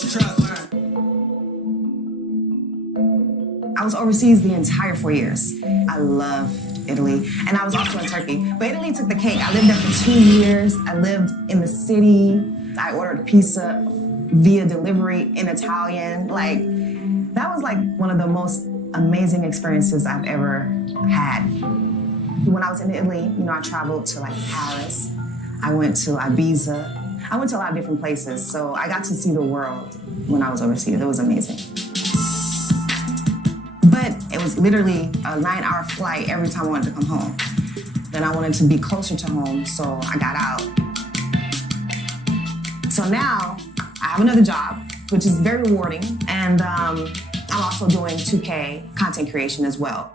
I was overseas the entire 4 years. I love Italy, and I was also in Turkey. But Italy took the cake. I lived there for 2 years. I lived in the city. I ordered pizza via delivery in Italian. Like, that was like one of the most amazing experiences I've ever had. When I was in Italy, I traveled to like Paris. I went to Ibiza. I went to a lot of different places, so I got to see the world when I was overseas. It was amazing. But it was literally a 9-hour flight every time I wanted to come home. Then I wanted to be closer to home, so I got out. So now I have another job, which is very rewarding, and I'm also doing 2K content creation as well.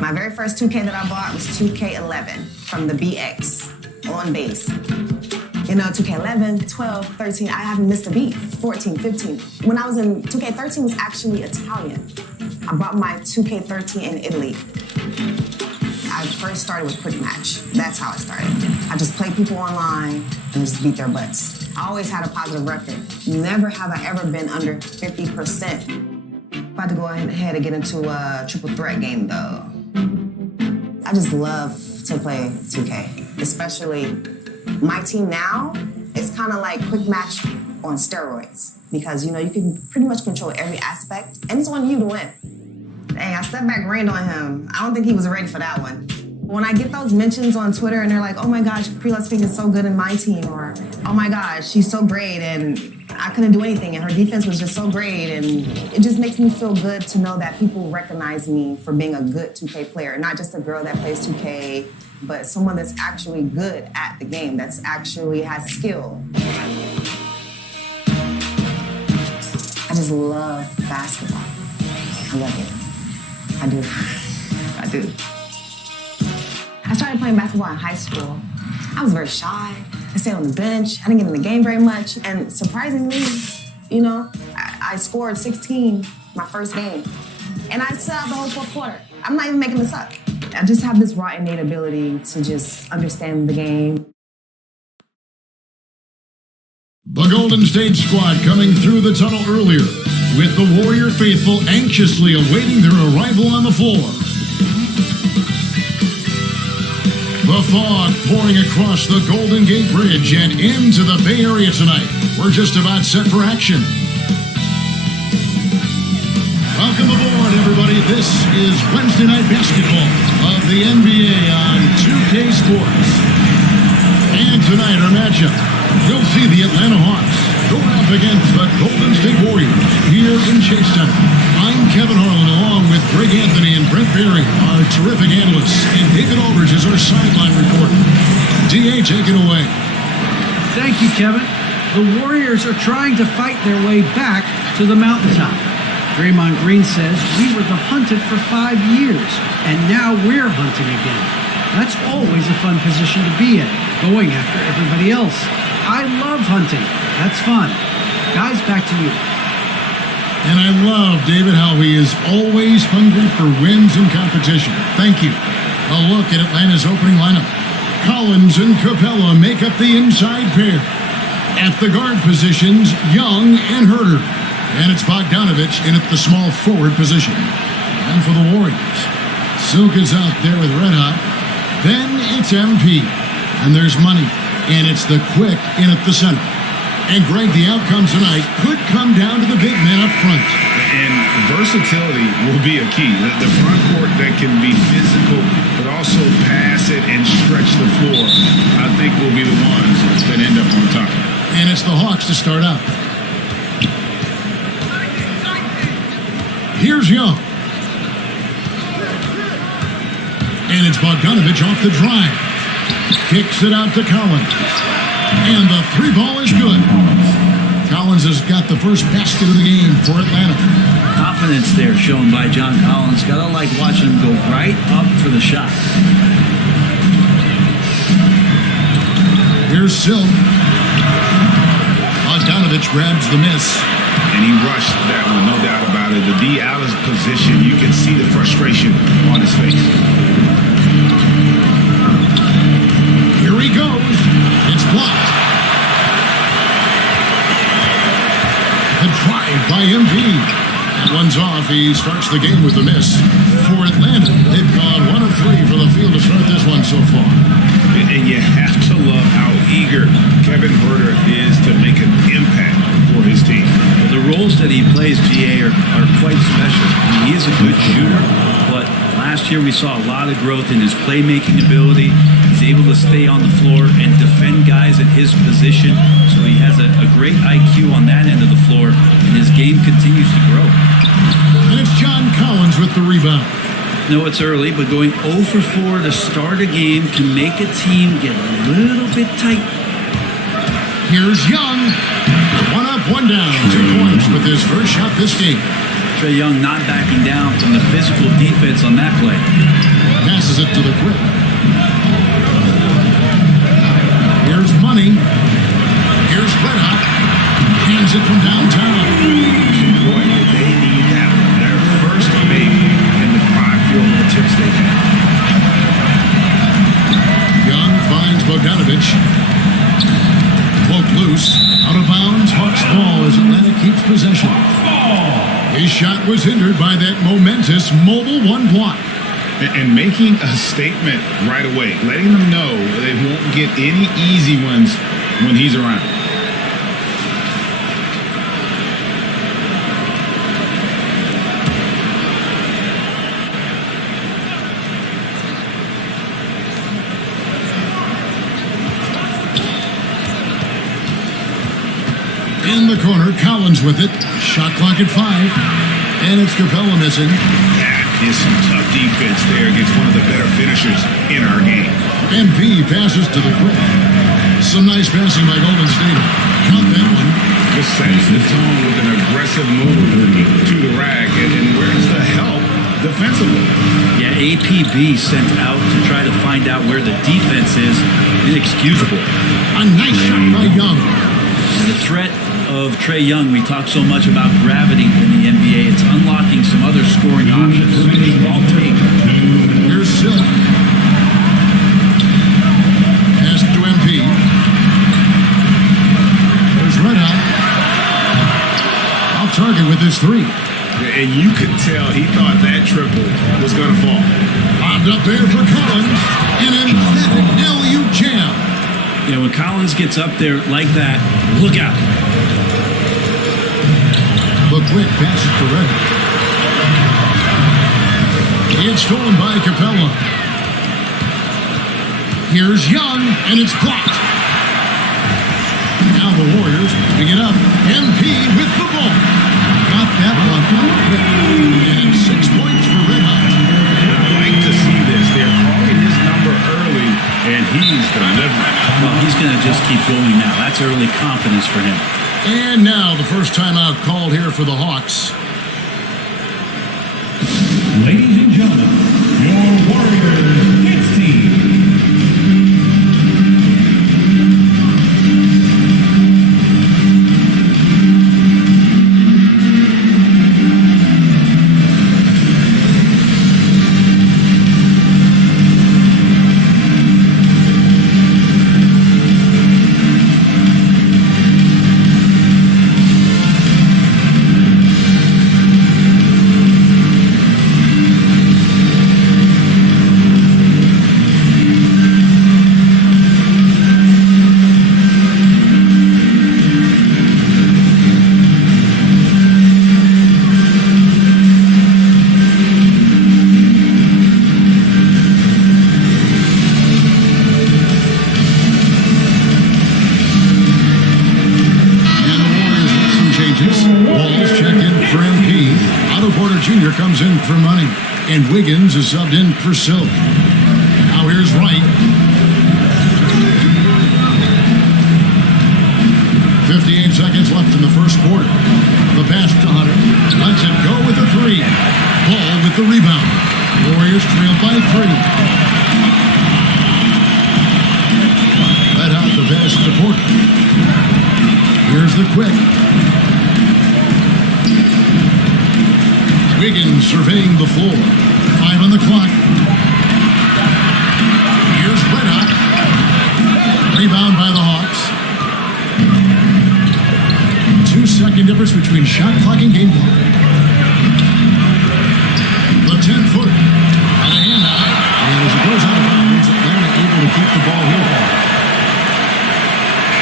My very first 2K that I bought was 2K11 from the BX on base. 2K11, 12, 13, I haven't missed a beat. 14, 15. When I was in 2K13 was actually Italian. I bought my 2K13 in Italy. I first started with Quick Match. That's how I started. I just played people online and just beat their butts. I always had a positive record. Never have I ever been under 50%. About to go ahead and get into a triple threat game though. I just love to play 2K, especially my team now is kind of like Quick Match on steroids because, you can pretty much control every aspect, and it's on you to win. Dang, I stepped back, rained on him. I don't think he was ready for that one. When I get those mentions on Twitter and they're like, oh my gosh, Prila Speak is so good in my team, or oh my gosh, she's so great and I couldn't do anything and her defense was just so great, and it just makes me feel good to know that people recognize me for being a good 2K player, not just a girl that plays 2K, but someone that's actually good at the game, that's actually has skill. I just love basketball. I love it. I do. I started playing basketball in high school. I was very shy. I stayed on the bench. I didn't get in the game very much. And surprisingly, I scored 16 my first game. And I sat out the whole fourth quarter. I'm not even making this up. I just have this raw innate ability to just understand the game. The Golden State squad coming through the tunnel earlier, with the Warrior faithful anxiously awaiting their arrival on the floor. The fog pouring across the Golden Gate Bridge and into the Bay Area tonight. We're just about set for action. Welcome aboard, everybody. This is Wednesday Night Basketball of the NBA on 2K Sports. And tonight, our matchup, you'll see the Atlanta Hawks going up against the Golden State Warriors here in Chase Center. I'm Kevin Harlan, along with Greg Anthony and Brent Berry, our terrific analysts, and David Aldridge is our sideline reporter. DA, take it away. Thank you, Kevin. The Warriors are trying to fight their way back to the mountaintop. Draymond Green says, we were the hunted for 5 years, and now we're hunting again. That's always a fun position to be in, going after everybody else. I love hunting. That's fun. Guys, back to you. And I love David how he is always hungry for wins and competition. Thank you. A look at Atlanta's opening lineup. Collins and Capella make up the inside pair. At the guard positions, Young and Herter. And it's Bogdanovich in at the small forward position. And for the Warriors, Silk is out there with Red Hot. Then it's MP. And there's Money. And it's the Quick in at the center. And Greg, the outcome tonight could come down to the big man up front. And versatility will be a key. The front court that can be physical, but also pass it and stretch the floor, I think will be the ones that end up on top. And it's the Hawks to start out. Here's Young. And it's Bogdanovich off the drive. Kicks it out to Collins. And the three ball is good. Collins has got the first basket of the game for Atlanta. Confidence there shown by John Collins. Gotta like watching him go right up for the shot. Here's Silk. Bogdanovich grabs the miss. And he rushed that one, no doubt about it. The D out of position, you can see the frustration on his face. Here he goes. It's blocked. The drive by MP. That one's off. He starts the game with a miss. For Atlanta, they've gone 1 of 3 for the field to start this one so far. And you have to love how eager Kevin Huerter is to make an impact for his team. The roles that he plays, GA, are quite special. I mean, he is a good shooter, but last year we saw a lot of growth in his playmaking ability. He's able to stay on the floor and defend guys at his position. So he has a great IQ on that end of the floor, and his game continues to grow. And it's John Collins with the rebound. No, it's early, but going 0 for 4 to start a game can make a team get a little bit tight. Here's Young. 1 up, 1 down. 2 points with his first shot this game. Trae Young not backing down from the physical defense on that play. Passes it to the Quick. Here's Money. Here's Red Hot. Hands it from downtown. Boy, did they need that one. Their first make and the 5 field goal attempts they had. Young finds Bogdanovich. Poked loose. Out of bounds. Hawks ball as Atlanta keeps possession. His shot was hindered by that momentous mobile 1 block. And making a statement right away, letting them know they won't get any easy ones when he's around. In the corner, Collins with it. Shot clock at 5. And it's Capella missing. That is some tough defense there against one of the better finishers in our game. MP passes to the Quick. Some nice passing by Golden State. Count that one. Just sets the tone with an aggressive move to the rack. And where's the help defensively? Yeah, APB sent out to try to find out where the defense is. Inexcusable. A nice shot by Young. And the threat of Trae Young, we talk so much about gravity in the NBA. It's unlocking some other scoring options. I'll take. Here's Silk. Pass to MP. There's Red Hot. Off target with his 3. And you could tell he thought that triple was going to fall. Bobbed up there for Collins. An emphatic LU jam. You know, when Collins gets up there like that, look out. The Quick passes to Red. It's stolen by Capella. Here's Young, and it's blocked. Now the Warriors pick it up. MP with the ball. Got that one. And 6 points for Red Hot. I like to see this. They're calling his number early, and he's delivering. Well, he's going to just keep going now. That's early confidence for him. And now the first timeout called here for the Hawks. Ladies and gentlemen, your Warriors Kicks team. Jr. comes in for Money, and Wiggins is subbed in for Silk. Now here's Wright. 58 seconds left in the first quarter. The pass to Hunter. Lets it go with a 3. Ball with the rebound. Warriors trail by 3. Let out the pass to Porter. Here's the Quick. Wiggins surveying the floor. 5 on the clock. Here's Red Hot. Rebound by the Hawks. 2-second difference between shot clock and game clock. The 10-footer. On the hand eye. And as it goes out of bounds, Atlanta able to keep the ball here.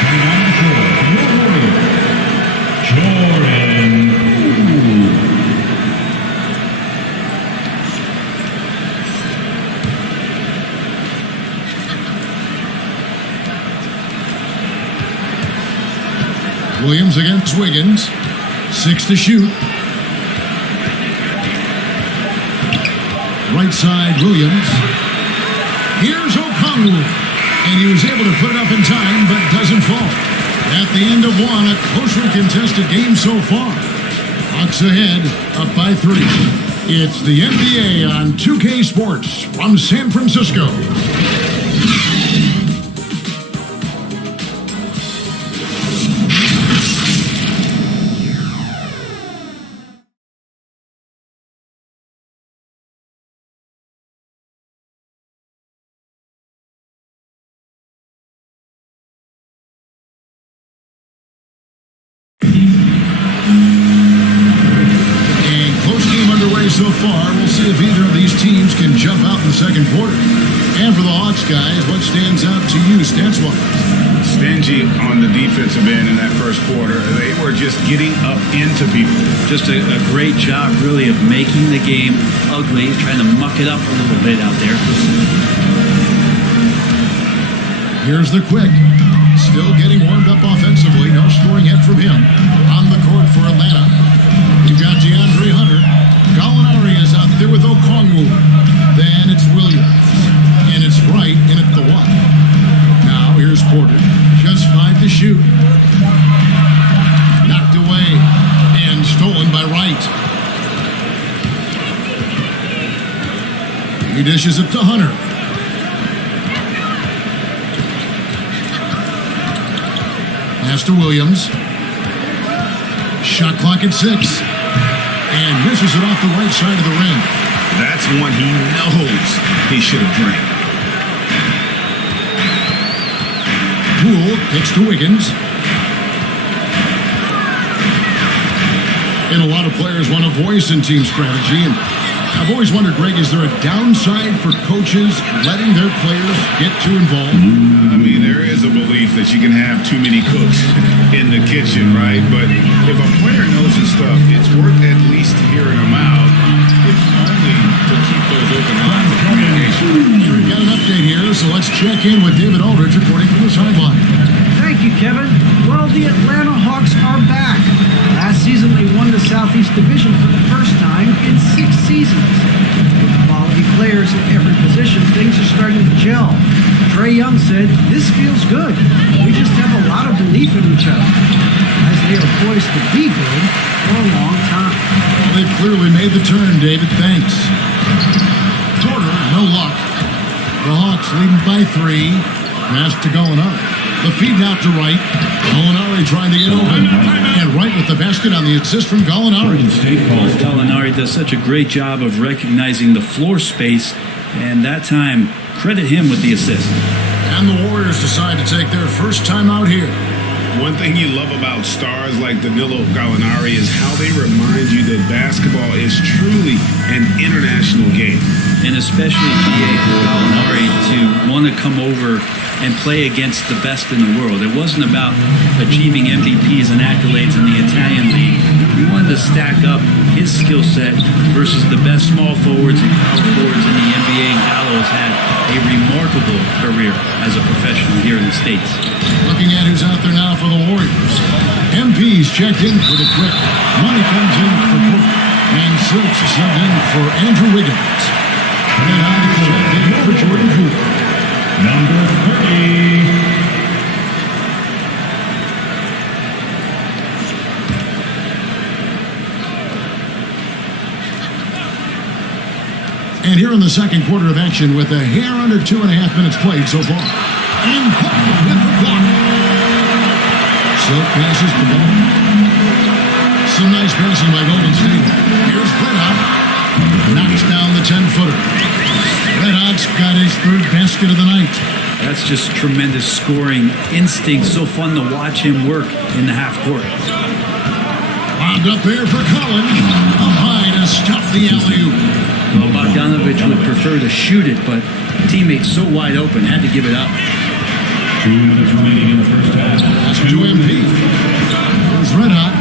And for your Warriors, Jordan Poole. Williams against Wiggins. 6 to shoot. Right side, Williams. Here's Okongwu. And he was able to put it up in time, but doesn't fall. At the end of one, a closely contested game so far. Hawks ahead, up by 3. It's the NBA on 2K Sports from San Francisco. So far, we'll see if either of these teams can jump out in the second quarter. And for the Hawks guys, what stands out to you stats-wise? Stingy on the defensive end in that first quarter. They were just getting up into people. Just a great job, really, of making the game ugly, trying to muck it up a little bit out there. Here's the quick. Still getting warmed up offensively. No scoring yet from him. On the court for Atlanta. You've got DeAndre Hunter. Gallinari is out there with Okongwu. Then it's Williams. And it's Wright in at the 1. Now here's Porter. Just 5 to shoot. Knocked away. And stolen by Wright. He dishes it to Hunter. Pass to Williams. Shot clock at 6. And misses it off the right side of the rim. That's one he knows he should have drained. Poole kicks to Wiggins. And a lot of players want a voice in team strategy. And I've always wondered, Greg, is there a downside for coaches letting their players get too involved? I mean, there is a belief that you can have too many cooks in the kitchen, right? But if a player knows his stuff, it's worth at least hearing them out, if only to keep those open lines of communication. We've got an update here, so let's check in with David Aldridge reporting from the sideline. Thank you, Kevin. Well, the Atlanta Hawks are back. Last season, they won the Southeast Division for the first time in 6 seasons. With quality players at every position, things are starting to gel. Trae Young said, "This feels good. We just have a lot of belief in each other," as they are poised to be good for a long time. Well, they've clearly made the turn, David. Thanks. Porter, no luck. The Hawks leading by 3. Pass to Gallinari. The feed out to Wright. Gallinari trying to get open. And Wright with the basket on the assist from Gallinari. Gallinari does such a great job of recognizing the floor space, and that time, credit him with the assist. And the Warriors decide to take their first time out here. One thing you love about stars like Danilo Gallinari is how they remind you that basketball is truly an international game. And especially GA for Gallinari to want to come over and play against the best in the world. It wasn't about achieving MVPs and accolades in the Italian league. He wanted to stack up his skill set versus the best small forwards and power forwards in the NBA. And Gallo has had a remarkable career as a professional here in the States. Looking at who's out there now for the Warriors. MP's checked in for the quick. Money comes in for Porter. And Silks is subbed in for Andrew Wiggins. And on checked in for Jordan Poole. Number 30. And here in the second quarter of action with a hair under 2.5 minutes played so far. And Poole with the block. Silk passes the ball. Some nice passing by Golden State. Here's Redhawk. Knocks down the 10-footer. Redhawk's got his third basket of the night. That's just tremendous scoring instinct. So fun to watch him work in the half court. Lobbed up there for Collins. Up high to stuff the alley-oop. Well, Bogdanovich would prefer to shoot it, but teammates so wide open, had to give it up. 2 minutes remaining in the first half. That's to MP. There's Red Hot.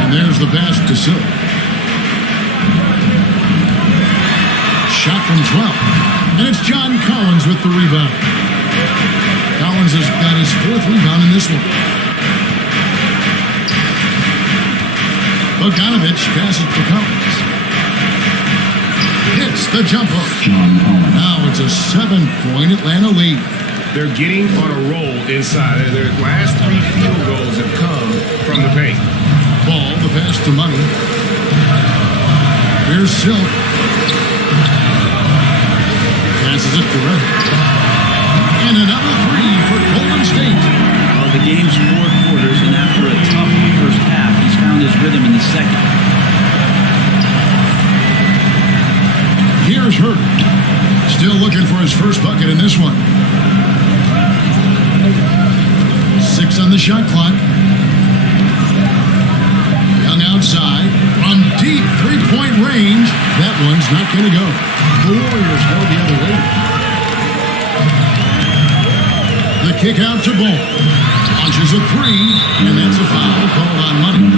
And there's the pass to Silk. Shot from 12. And it's John Collins with the rebound. Collins has got his 4th rebound in this one. Bogdanovich passes to Collins. Hits the jumper. Now it's a 7-point Atlanta lead. They're getting on a roll inside. Their last 3 field goals have come from the paint. Ball, the pass to Money. Here's Silk. Passes it to Red. And another 3 for Golden State. Well, the game's 4 quarters, and after a tough first half, he's found his rhythm in the second. Here's Hurt. Still looking for his first bucket in this one. 6 on the shot clock. Young outside. From deep 3-point range. That one's not going to go. The Warriors go the other way. The kick out to Ball. Launches a 3, and that's a foul called on Money.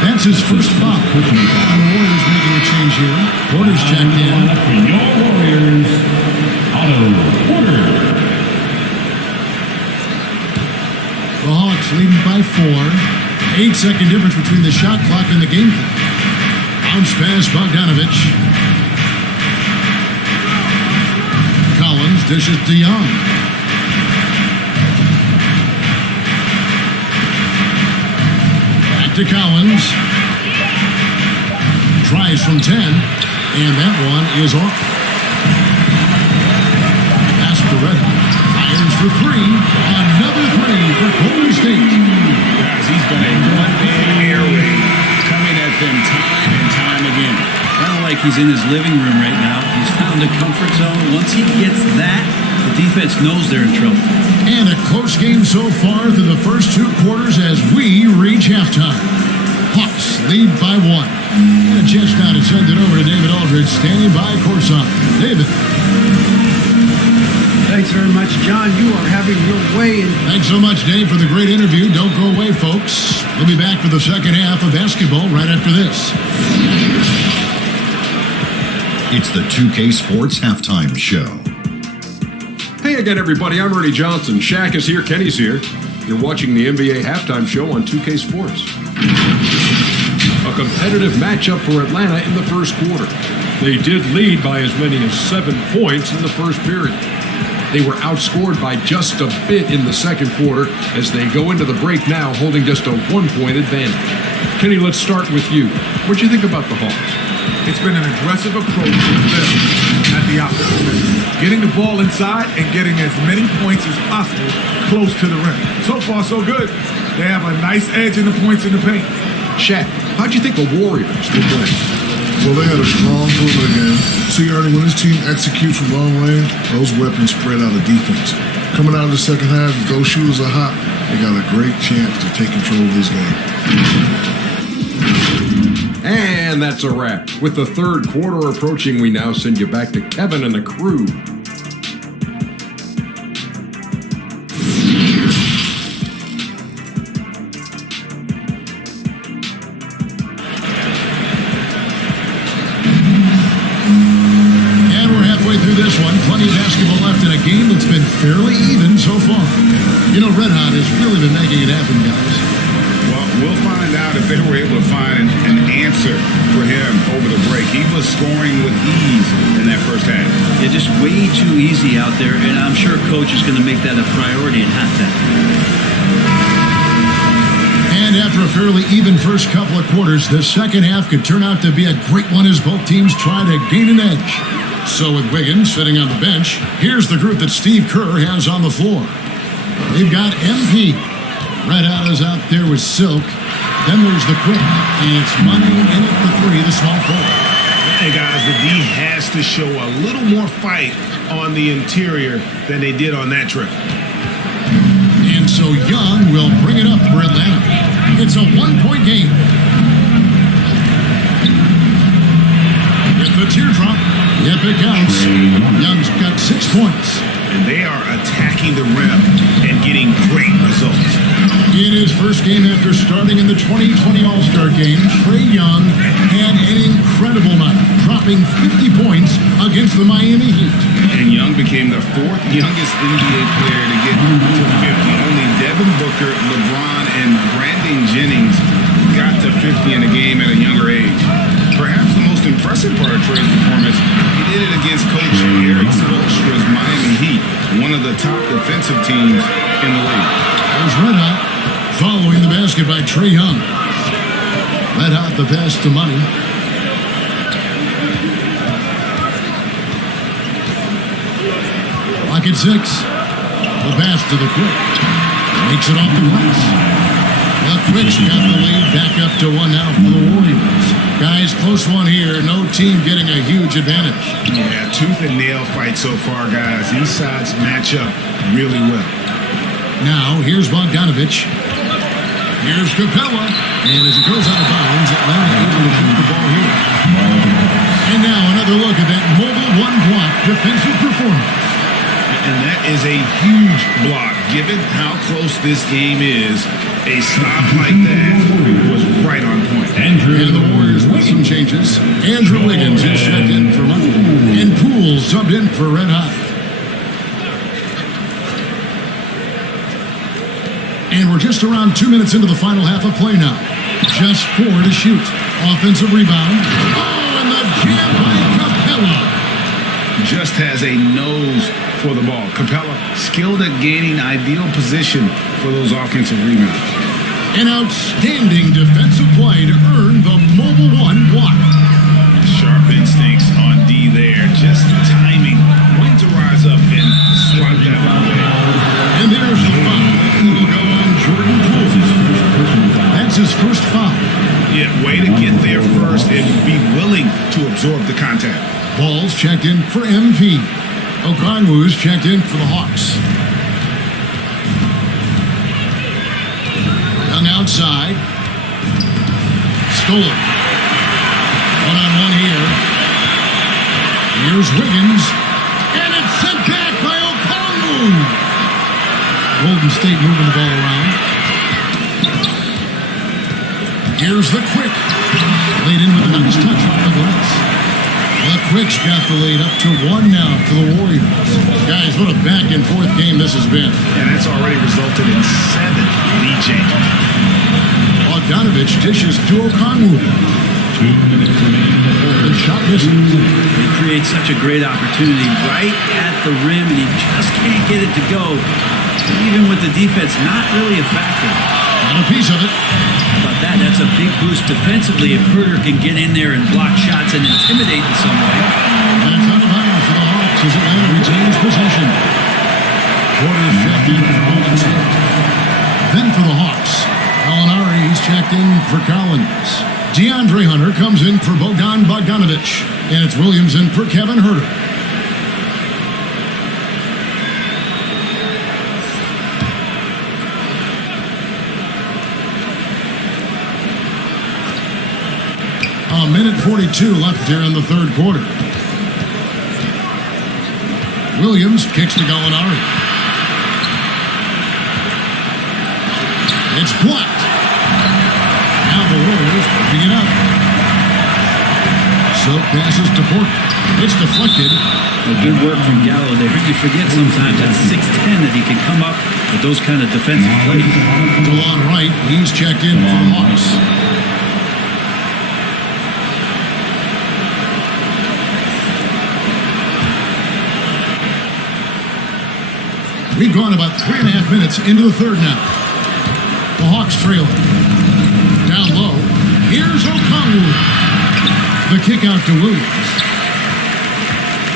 That's his first foul. The Warriors making a change here. Porter's checked in. For your Warriors, Otto Porter. The Hawks leading by 4. 8-second difference between the shot clock and the game clock. Bounce pass Bogdanovich. Collins dishes to Young. Back to Collins. Tries from 10, and that one is off. Pass to Red. Fires for 3. Another 3 for Golden State. Guys, he's been a one-man air raid coming at them time and time again. Kind of like he's in his living room right now. He's found a comfort zone. Once he gets that, the defense knows they're in trouble. And a close game so far through the first 2 quarters as we reach halftime. Hawks lead by 1. And a chance now to send it over to David Aldridge, standing by courtside. David. Thanks very much, John. You are having your way. Thanks so much, Dave, for the great interview. Don't go away, folks. We'll be back for the second half of basketball right after this. It's the 2K Sports Halftime Show. Hey again, everybody. I'm Ernie Johnson. Shaq is here. Kenny's here. You're watching the NBA Halftime Show on 2K Sports. A competitive matchup for Atlanta in the first quarter. They did lead by as many as 7 points in the first period. They were outscored by just a bit in the second quarter as they go into the break now holding just a 1-point advantage. Kenny, let's start with you. What do you think about the Hawks? It's been an aggressive approach from them at the opposite. Getting the ball inside and getting as many points as possible close to the rim. So far, so good. They have a nice edge in the points in the paint. Shaq, how'd you think the Warriors were playing? Well, they had a strong perimeter game. See, Ernie, when this team executes from long range, those weapons spread out the defense. Coming out of the second half, if those shooters are hot, they got a great chance to take control of this game. And that's a wrap. With the third quarter approaching, we now send you back to Kevin and the crew. Through this one, plenty of basketball left in a game that's been fairly even so far. You know, Red Hot has really been making it happen, guys. Well, we'll find out if they were able to find an answer for him over the break. He was scoring with ease in that first half. Yeah, just way too easy out there, and I'm sure Coach is going to make that a priority in halftime. And after a fairly even first couple of quarters, the second half could turn out to be a great one as both teams try to gain an edge. So with Wiggins sitting on the bench, here's the group that Steve Kerr has on the floor. They've got MP. Red Hot is out there with Silk. Then there's the quick. And it's Money in at the 3, the small forward. Hey guys, the D has to show a little more fight on the interior than they did on that trip. And so Young will bring it up for Atlanta. It's a 1-point game. With the teardrop, yep, it counts. Young's got 6 points. And they are attacking the rim and getting great results. In his first game after starting in the 2020 All-Star Game, Trae Young had an incredible night, dropping 50 points against the Miami Heat. And Young became the 4th youngest NBA player to get to 50. Only Devin Booker, LeBron, and Brandon Jennings got to 50 in a game at a younger age. Perhaps the most impressive part of Trae's performance, he did it against Coach Eric Spoelstra's Miami Heat, one of the top defensive teams in the league. There's Red Hot following the basket by Trae Young. Red Hot the pass to Money. Lock at 6. The pass to the Quick. Makes it off the glass. The Quick's got the lead back up to 1 now for the Warriors. Guys, close one here. No team getting a huge advantage. Yeah, tooth and nail fight so far, guys. These sides match up really well. Now, here's Bogdanovich. Here's Capella. And as it goes out of bounds, Atlanta able to keep the ball here. And now another look at that mobile one-block defensive performance. And that is a huge block. Given how close this game is, a stop like that was right on point. And the Warriors with some changes. Andrew Wiggins is checked in for Money. And Poole subbed in for Red Hot. And we're just around 2 minutes into the final half of play now. Just 4 to shoot. Offensive rebound. Oh, and the jam by Capella. Just has a nose for the ball. Capella skilled at gaining ideal position for those offensive rebounds. An outstanding defensive play to earn the mobile one block. Sharp instincts on D there. Just timing when to rise up and swat that one away. And there's the foul. It will go on Jordan Poole. That's his first foul. Yeah, way to get there first and be willing to absorb the contact. Ball's checked in for MP. Okongwu's checked in for the Hawks. Young outside. Stolen. One-on-one here. Here's Wiggins. And it's sent back by Okongwu. Golden State moving the ball around. Here's the Quick. Laid in with a nice touch off the glass. The Quick's got the lead up to 1 now for the Warriors. Guys, what a back-and-forth game this has been. And that's already resulted in 7 lead changes. Bogdanovich dishes to Okongwu. 2 minutes remaining. The shot misses. He creates such a great opportunity right at the rim, and he just can't get it to go. Even with the defense not really a factor. Got a piece of it. How about that? That's a big boost defensively if Herter can get in there and block shots and intimidate in some way. And it's out of bounds for the Hawks as Atlanta retains possession. Porter's checked in for Golden State. Then for the Hawks, Gallinari, he's checked in for Collins. DeAndre Hunter comes in for Bogdan Bogdanovich. And it's Williams in for Kevin Herter. A minute 42 left here in the third quarter. Williams kicks to Gallinari. It's blocked. Now the Warriors picking it up. So passes to Porter. It's deflected. Well, good work from Gallo there. You forget sometimes at 6'10" that he can come up with those kind of defensive plays. DeLon Wright, he's checked in for the Hawks. We've gone about 3.5 minutes into the third now. The Hawks trail. Down low. Here's Okongwu. The kick out to Williams.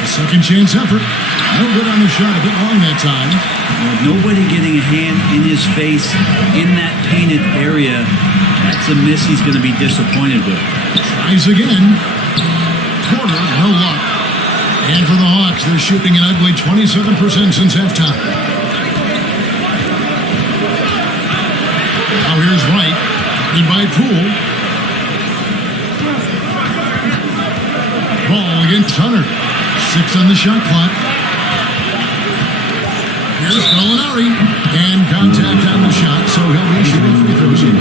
A second chance effort. No good on the shot. A bit long that time. Well, nobody getting a hand in his face in that painted area. That's a miss he's going to be disappointed with. Tries again. quarter, no luck. And for the Hawks, they're shooting an ugly 27% since halftime. Now here's Wright, guarded by Poole. Ball against Hunter. 6 on the shot clock. Here's Gallinari. And contact on the shot, so he'll be shooting free throws here.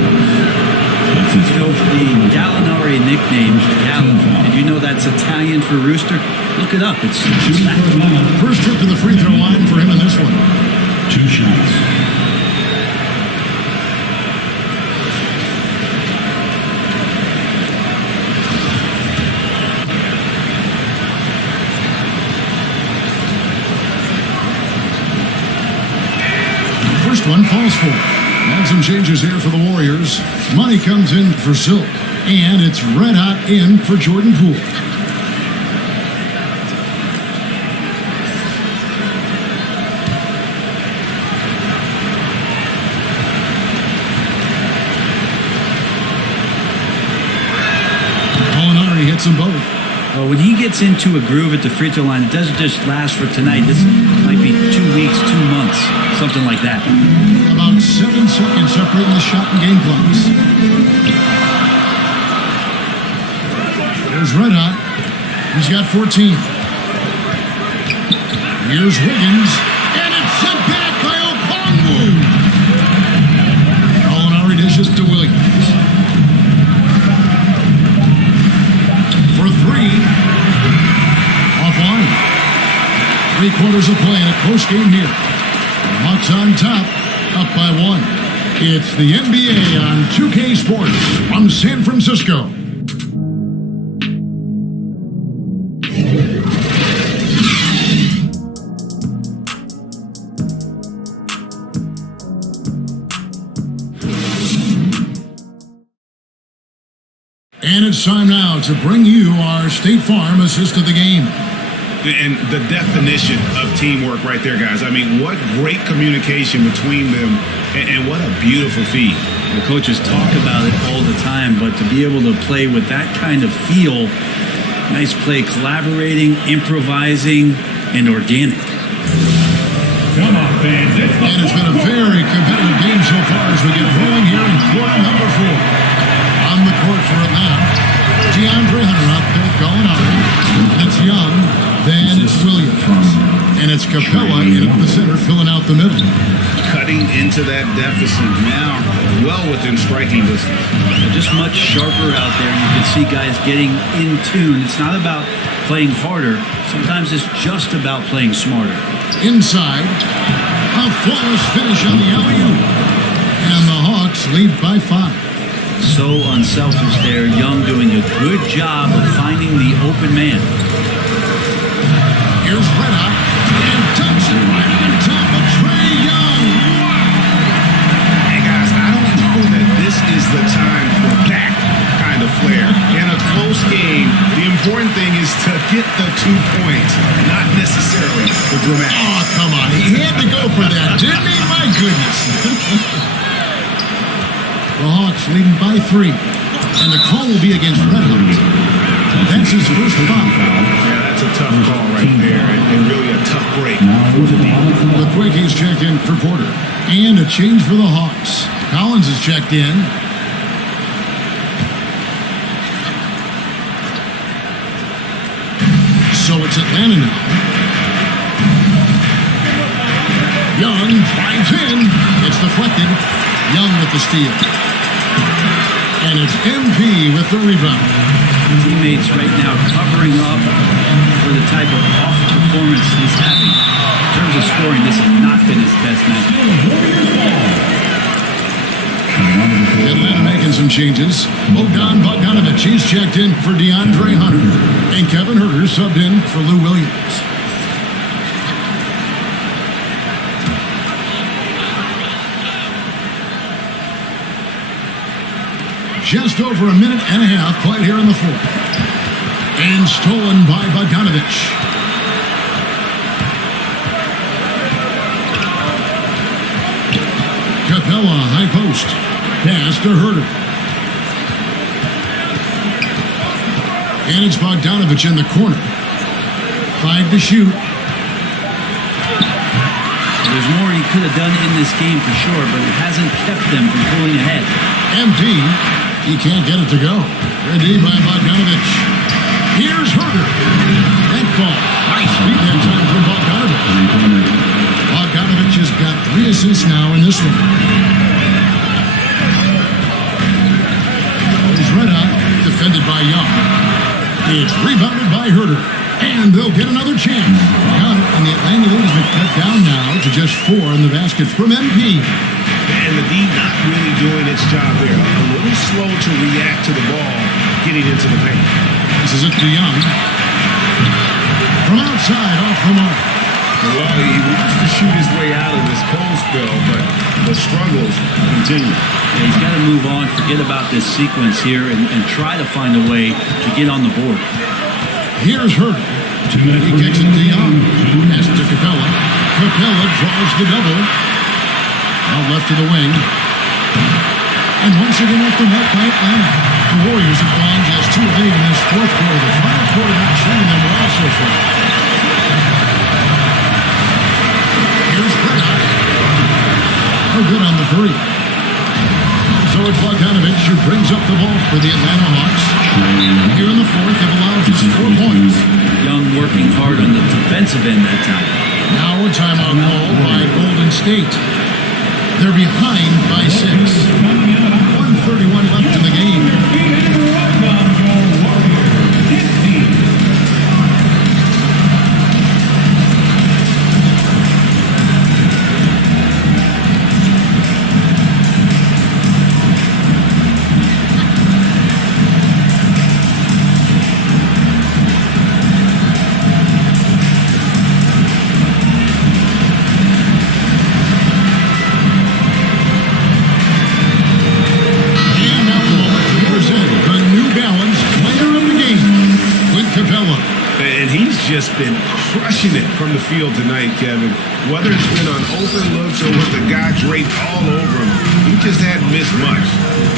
You know, the Gallinari nickname, Gallin, did you know that's Italian for rooster? Look it up. It's First trip to the free throw line for him in this one. 2 shots. First one falls for. And some changes here for the Warriors. Money comes in for Silk. And it's red hot in for Jordan Poole. Gallinari hits them both. Well, when he gets into a groove at the free throw line, it doesn't just last for tonight. This might be 2 weeks, 2 months, something like that. About 7 seconds separating the shot and game clocks. There's Red Hot. He's got 14. Here's Wiggins. And it's sent back by Okongwu. Gallinari dishes to Williams. For 3. Offline. 3 quarters of play in a close game here. Hawks on top, up by 1. It's the NBA on 2K Sports from San Francisco. And it's time now to bring you our State Farm assist of the game. And the definition of teamwork right there, guys. I mean, what great communication between them, and what a beautiful feat. The coaches talk about it all the time, but to be able to play with that kind of feel, nice play, collaborating, improvising, and organic. Come on, fans. And it's been a very competitive game so far as we get rolling here in quarter number 4. On the court for Atlanta, DeAndre Hunter out there with Gallinari. It's Young, then it's Williams. And it's Capella in the center filling out the middle. Cutting into that deficit now, well within striking distance. They're just much sharper out there. You can see guys getting in tune. It's not about playing harder. Sometimes it's just about playing smarter. Inside, a flawless finish on the alley-oop. And the Hawks lead by 5. So unselfish there. Young doing a good job of finding the open man. Here's Red Hot and dumps it right on top of Trae Young. Wow! Hey guys, I don't know that this is the time for that kind of flair. In a close game, the important thing is to get the 2 points, not necessarily the dramatic. Oh, come on. He had to go for that, didn't he? My goodness. The Hawks leading by 3. And the call will be against Red Hot. That's his first foul. Yeah, that's a tough call right there, and really a tough break. The Quickies checked in for Porter. And a change for the Hawks. Collins is checked in. So it's Atlanta now. Young drives in. It's deflected. Young with the steal. And it's MP with the rebound. Teammates right now covering up for the type of off performance he's having. In terms of scoring, this has not been his best match. Atlanta making some changes. Bogdan Bogdanovic, he's checked in for DeAndre Hunter. And Kevin Huerter subbed in for Lou Williams. Just over a minute and a half played here in the 4th. And stolen by Bogdanovic. Capella, high post. Pass to Huerter. And it's Bogdanovich in the corner. 5 to shoot. There's more he could have done in this game for sure, but it hasn't kept them from pulling ahead. Empty. He can't get it to go. Ready by Bogdanovich. Here's Herder. That ball. Nice feed that time from Bogdanovich. Bogdanovich has got 3 assists now in this one. He's right out. Defended by Young. It's rebounded by Herder. And they'll get another chance. Got it, and the Atlanta lead has been cut down now to just 4 in the basket from MP. And the D not really doing its job there. A little slow to react to the ball getting into the paint. This is it to Young. From outside, off the mark. Well, he wants to shoot his way out of this cold spell, but the struggles continue. Yeah, he's got to move on, forget about this sequence here, and try to find a way to get on the board. Here's Herder. He kicks it to Young. Pass it to Capella. Capella draws the double. Out left to the wing. And once again off the mark by Atlanta. The Warriors have gone just 2 late in this fourth quarter. The final quarter not showing them well so far. Here's Herder. No good on the 3. So it's Bogdanovich who brings up the ball for the Atlanta Hawks. Here in the fourth, they've allowed just 4 points. Young working hard on the defensive end that time. Now a timeout call by Golden State. They're behind by 6. 1:31 left in the game. Just been crushing it from the field tonight, Kevin. Whether it's been on open looks or with the guy draped all over him, he just hadn't missed much.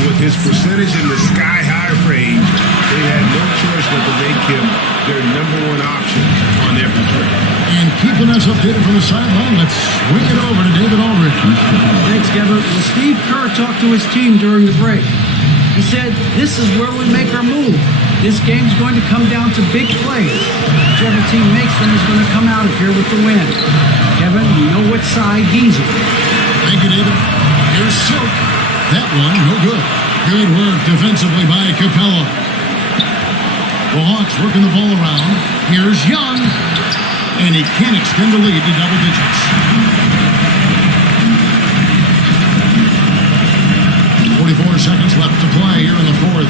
With his percentage in the sky-high range, they had no choice but to make him their #1 option on every play. And keeping us updated from the sideline, let's swing it over to David Aldridge. Thanks, Kevin. Well, Steve Kerr talked to his team during the break. He said, "This is where we make our move. This game's going to come down to big plays. Whichever team makes them is going to come out of here with the win." Kevin, you know what side he's on. Thank you, David. Here's Silk. That one, no good. Good work defensively by Capella. The Hawks working the ball around. Here's Young. And he can't extend the lead to double digits. 44 seconds left to play here in the fourth.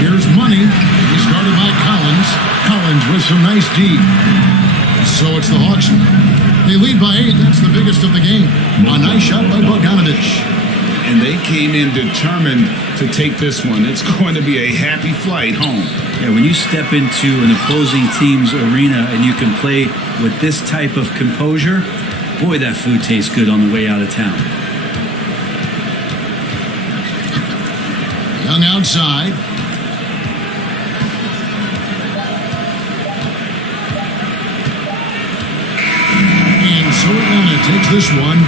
Here's Money. He started by Collins. Collins with some nice D. So it's the Hawks. They lead by 8. That's the biggest of the game. A nice shot by Bogdanovich. And they came in determined to take this one. It's going to be a happy flight home. Yeah, when you step into an opposing team's arena and you can play with this type of composure, boy, that food tastes good on the way out of town. Young outside. And so Atlanta takes this one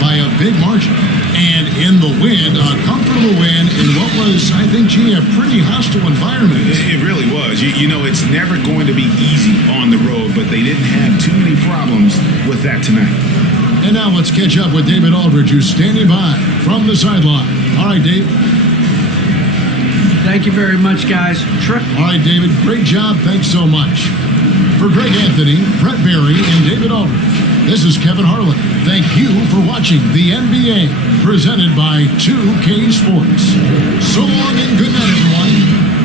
by a big margin. And in the win, a comfortable win in what was, I think, a pretty hostile environment. It really was. You know, it's never going to be easy on the road, but they didn't have too many problems with that tonight. And now let's catch up with David Aldridge, who's standing by from the sideline. All right, Dave. Thank you very much, guys. All right, David, great job. Thanks so much. For Greg Anthony, Brett Berry, and David Aldridge, this is Kevin Harlan. Thank you for watching the NBA, presented by 2K Sports. So long and good night, everyone.